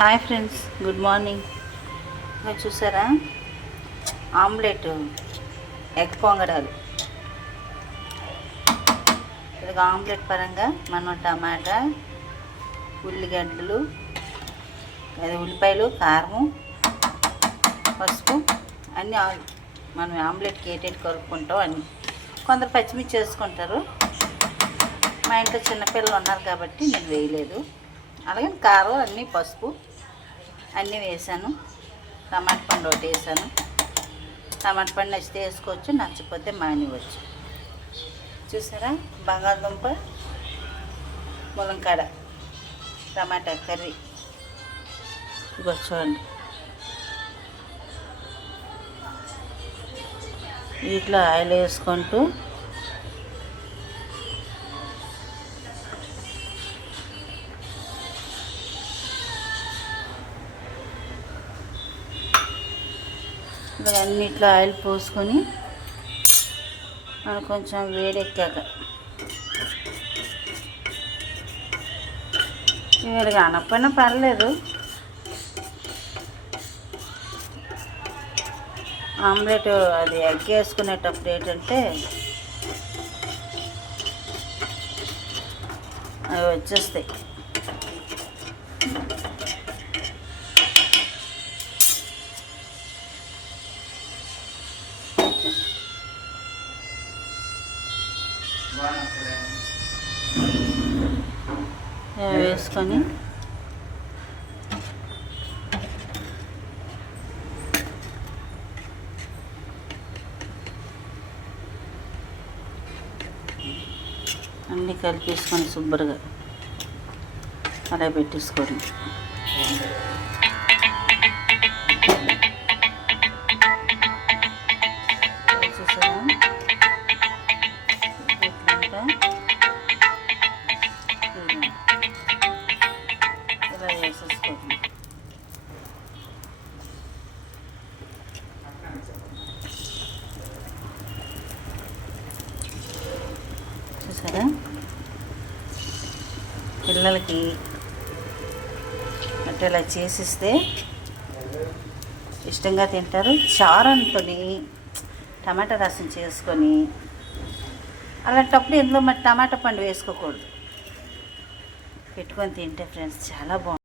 Hi friends, good morning. చూసారా, omelette egg పొంగడాలు. ఇది omelette పరంగా మనం టమాటా, ఉల్లిగడ్డలు, ఉల్లిపాయలు, కారము, పసుపు అన్నీ మనం ఆమ్లెట్కి ఏటేటి కలుపుకుంటాం అన్నీ. కొందరు పచ్చిమిర్చి చేసుకుంటారు. మా ఇంట్లో చిన్నపిల్లలు ఉన్నారు కాబట్టి నేను వేయలేదు. అలాగే కారం, అన్నీ పసుపు అన్నీ వేసాను. టమాటా పండు ఒకటి వేసాను. టమాటా పండు నచ్చితే వేసుకోవచ్చు, నచ్చకపోతే మానివచ్చు. చూసారా, బంగాళదుంప, ములంకాడ, టమాటా కర్రీ. ఇగో చూడండి, వీటిలో ఆయిల్ వేసుకుంటూ అన్నిట్లో ఆయిల్ పోసుకొని మనం కొంచెం వేడెక్కాక వేడిగా అనకపోయినా పర్లేదు. ఆమ్లెట్ అది ఎగ్ వేసుకునేటప్పుడు ఏంటంటే అవి వచ్చేస్తాయి. వేసుకొని అన్నీ కలిపేసుకొని శుభ్రంగా అలా పెట్టేసుకోండి. ఇలా వేసేసుకోండి. చూసారా, పిల్లలకి అంటే ఇలా చేసిస్తే ఇష్టంగా తింటారు. చారంతో టమాటా రసం చేసుకొని, అలాంటప్పుడు ఇందులో మరి టమాటా పండు వేసుకోకూడదు, పెట్టుకొని తింటే ఫ్రెండ్స్ చాలా బాగుంటుంది.